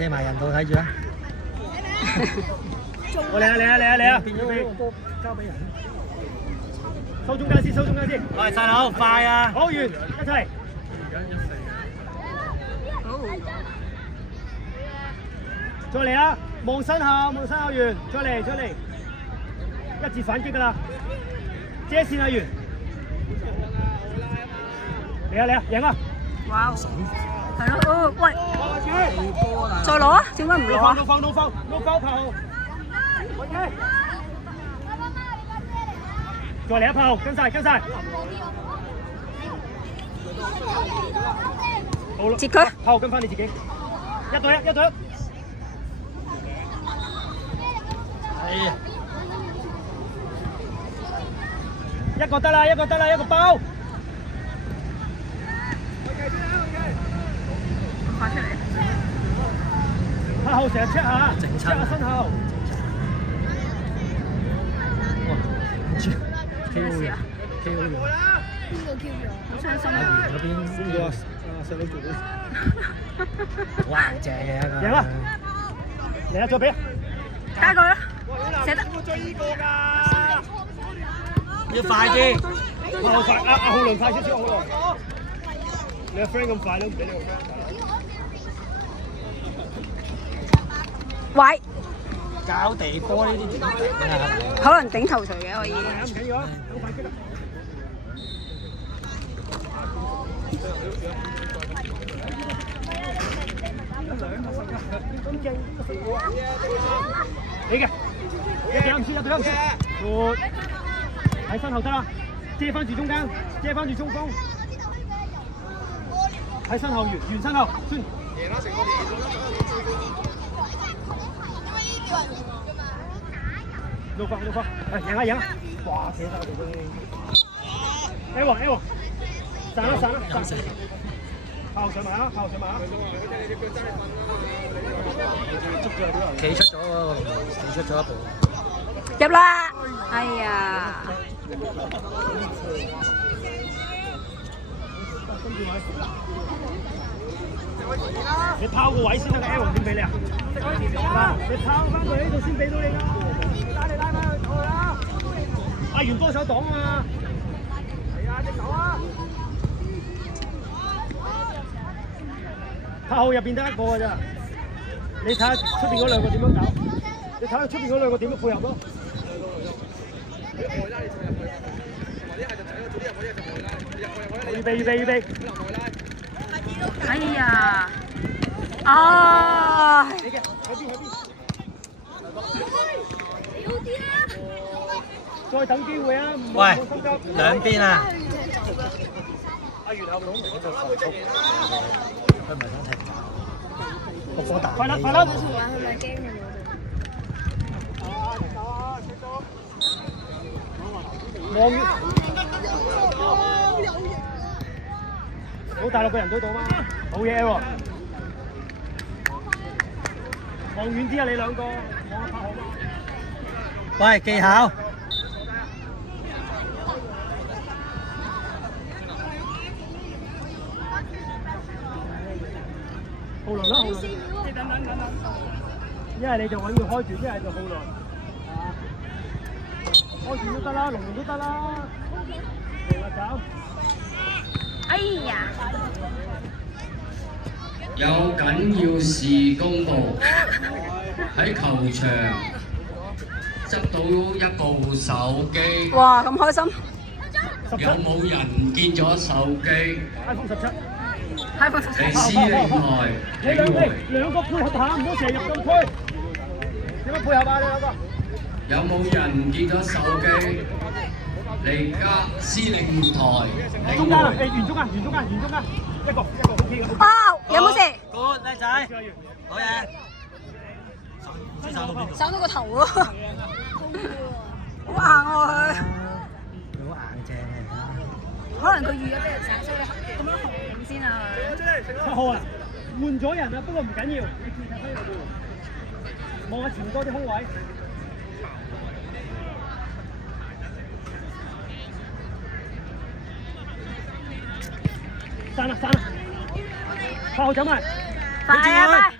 射埋人度睇住啊！我嚟啊嚟啊嚟啊嚟啊！變咗俾波交俾人。收中間先，收中間先。喂，細佬，快啊！好完，一齊。再嚟啊！望身後，望身後完，再嚟再嚟，一節反擊㗎啦！遮線啊完。嚟啊嚟啊，贏啊！哇！係咯，喂，再攞啊？點解唔攞啊？放炮！OK。再嚟一炮，跟晒。好啦，截佢。炮跟翻你自己，一對一。係啊！一個得啦，一個包。快出嚟！拍後成日 check 下，check 下身後。哇！K.O. 嘅 ，K.O. 嘅。邊個 Q 咗？好傷心啊！嗰邊邊個細佬做到？好硬淨嘅一個。贏啦！嚟啊，再俾。加佢啦！寫得。追呢個㗎。要快啲。好快！阿浩倫快少少，浩倫。你個 friend 咁快都唔俾你個 friend。喂，搞地波呢啲可能頂頭錘嘅可以。唔緊要啊，好快擊啊！咁勁，你嘅，一對唔先，good，喺身後得啦，遮翻住中間，遮翻住中鋒，喺身後完身後，算。贏啦，成個六分，贏啦！哇，死啦！A 王，散啦！炮上埋啊！企出咗喎，企出咗一步。入啦！哎呀！你拋個位先得，A 王點俾你啊？嗱，你拋翻佢呢度先俾到你㗎。拉翻去啦！阿元幫手擋啊！係啊，隻手啊！8號入邊得一個㗎咋，你睇下出邊嗰兩個點樣搞？你睇下出邊嗰兩個點樣配合咯？預備！哎呀！啊！你嘅喺邊？再等機會啊！喂，兩邊啊！阿元後攞嚟就快速，佢唔係想停架，個波大。快啦！佢咪驚嘅望好大陸嘅人隊到嗎？好嘢喎！望遠啲啊！你兩個望下8號。喂，技巧。浩倫啦，浩倫。等。一係你就揾佢開住，一係就浩倫。開住都得啦，龍門都得啦。嚟啦，走！哎呀！有緊要事公佈，喺球場執到一部手機。哇，咁開心！有冇人見咗手機iPhone 17。iPhone 17。嚟司令台領回。兩個配合下，唔好成日入禁區。點樣配合啊？你兩個？有冇人見咗手機？嚟家司令台領中間啊！回。圓中間，一個 OK 嘅。包有冇事？好，靚仔，好嘢。手到個頭喎，好硬喎佢。佢好硬淨嚟㗎。可能佢預咗俾人醒，所以咁樣紅點先啊佢。7號啊，換咗人啊，不過唔緊要，你見睇翻呢度望下前多啲空位。散啦！8號走埋，快啊快！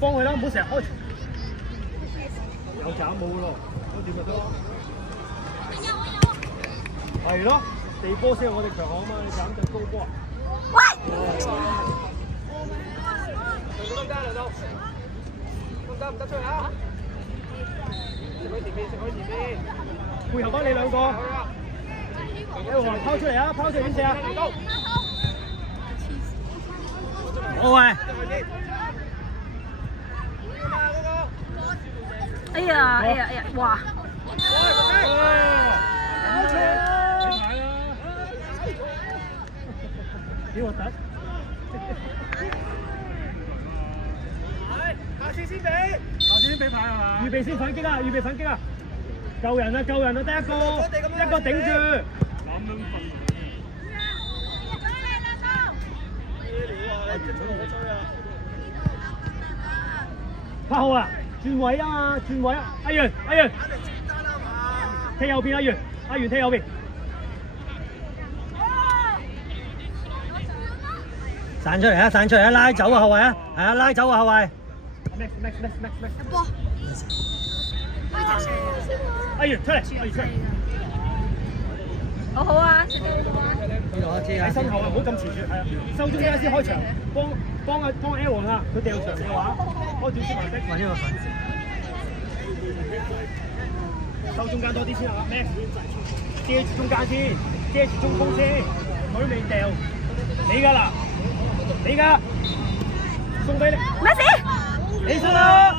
幫佢啦，唔好成日開場。有斬冇咯，咁點咪得咯？係咯，地波先係我哋強項啊嘛，你斬就高波。喂！得唔得出嚟啊？食佢前面，食佢前面，配合翻你兩個。有黃拋出嚟啊！拋出嚟點射啊？好喂！哎呀哎呀哎呀！哇！俾我等。下次先俾牌係嘛？預備先反擊啊！預備反擊啊！救人啊！救人啊！得一個頂住。8號啊！轉位啊嘛！轉位啊！阿源踢右邊，阿源踢右邊。散出嚟啊！拉走啊後衞啊！係啊，拉走啊後衞。Max。阿源出嚟，好好啊！喺身後啊，唔好咁遲住，係啊，收中間先開場，幫 L 王啊，佢掉場嘅話，開短先埋的。揾呢個粉收中間多啲先啊 ，Max， 遮住中間先，遮住中鋒先，佢未掉，你㗎啦，你㗎，送俾你。咩事？你出啦！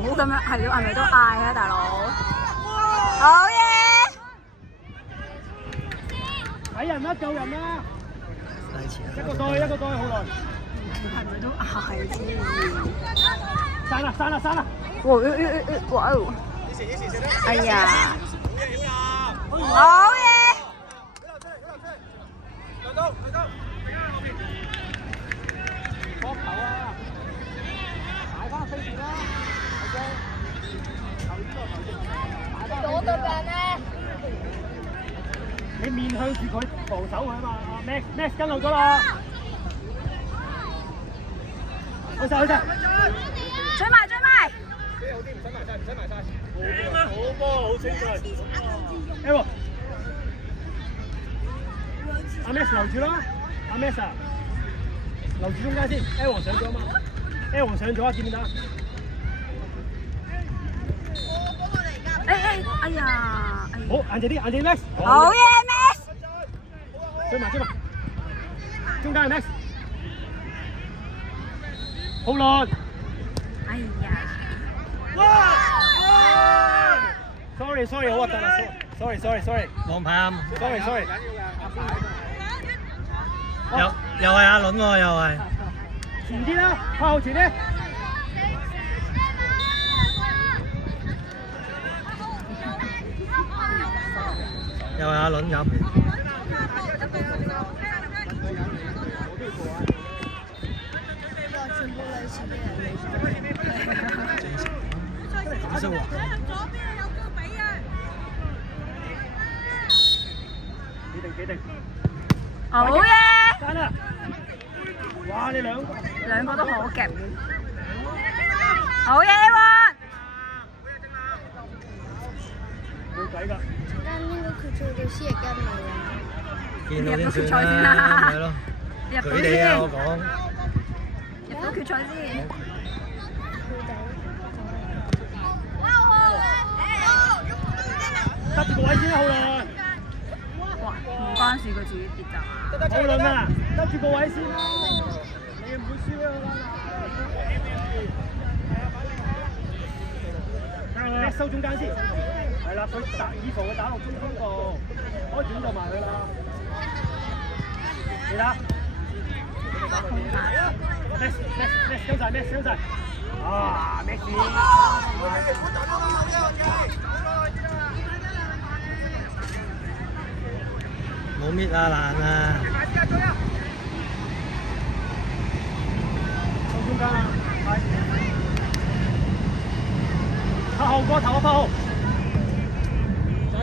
唔好咁樣，係咪都嗌啊，大佬？好嘢！睇人啦，救人啦！拉前一個袋，好耐。係咪都嗌先？散啦！哇！哎呀！好嘢！幫球啊！擺翻飛線啦！攞到人咧！你面向住佢防守佢啊嘛 ，Max 跟路咗啦！去晒！追埋！好波，好清脆。L， 阿 Max 留住啦，阿 Max 啊，留住中間先。L 王上咗啊嘛 ，L 王上咗啊，見唔見得？哎呀！好，硬淨啲 Max。好嘢 ，Max！追埋，中間係 Max。好亂。哎呀！Sorry， 好核突啦 ，sorry，黃牌啊！ sorry。又係阿倫喎，又係。前啲啦，後前啲。又係阿倫咁。紫色喎。幾定？好嘢！翻啦！哇，你兩個都好夾。好嘢喎！冇計㗎。應該決賽到先係跟你啊！見到先算啦，係咯。佢哋啊，我講。入到決賽先。得住個位先啦，好啦。哇，唔關事，佢自己跌咋嘛？好啦啊，得住個位先啦，你唔會輸㗎啦。你收中間先，係啦，佢以防佢打落中鋒度，開短就埋佢啦。嚟啦 ，Max 收晒，啊 Max！冇搣啊爛啊！收中間啦，係。拍後個頭啊，拍後。唔使。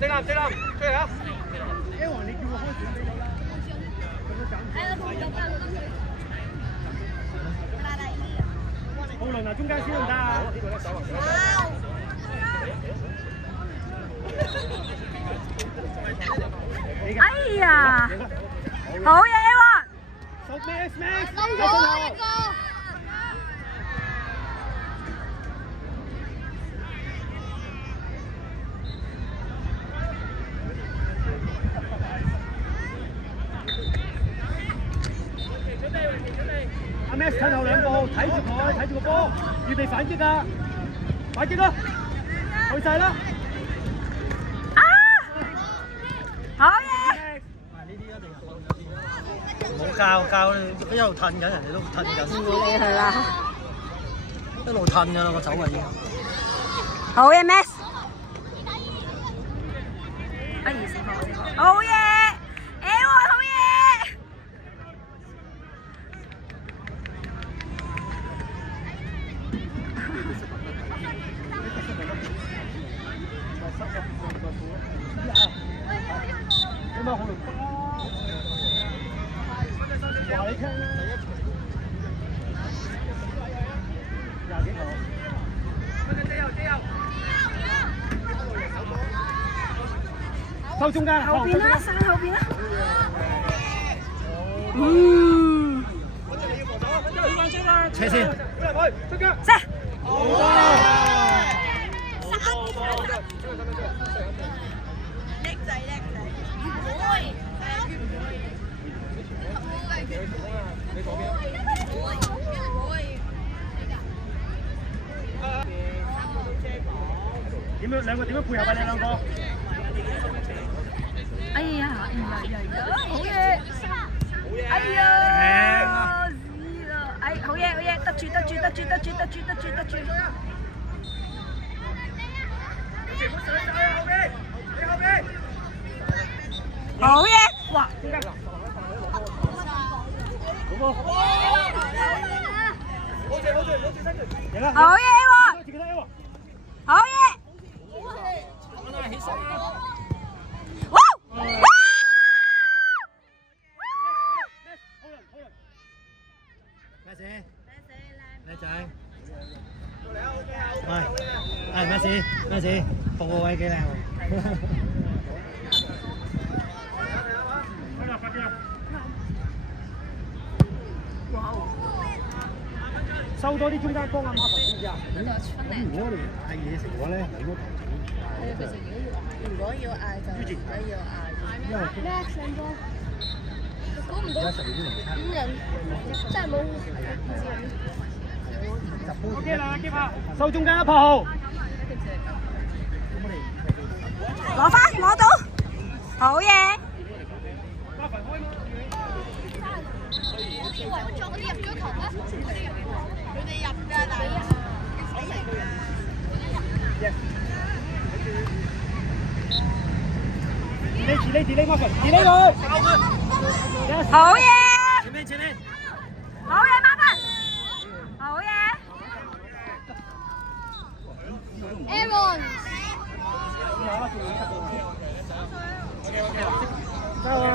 即刻，出嚟啊！你叫我開短俾你啦。咁樣斬。好輪啊，中間先唔得啊！哎呀，好嘢喎！手 Max， 漏咗一個。阿 Max 褪後兩步，睇住佢，睇住個波，預備反擊啊！反擊啦，去晒啦！啊，好嘢！呢啲一定係冇教一路褪緊，人哋都褪緊。唔理佢啦。一路褪㗎啦，個走位已經。好嘢 ，Max！ 哎，死火！好嘢！好嘢！咁啊，好龍波！話你聽啦，廿幾個。收中間，後邊啦，散後邊啦。嗯。車先。射。點樣兩個點樣配合啊？你兩個？哎呀，好嘢！哎呀，死啦！哎，好嘢，得住！好嘢！哇！好嘢喎！好嘢！哇！咩事？靚仔。喂，係咩事？咩事？服務位幾靚喎？收多啲中間幫阿馬知唔知啊？咁如果你嗌嘢食嘅話咧，你嗰頭如果要嗌就自己要嗌。Max 兩個，估唔到5人真係冇。OK 啦，結拍，收中間一鋪。攞到，好嘢！delay 嗰份，delay佢。好嘢！前面。好嘢，媽媽！好嘢 Aaron。得啊。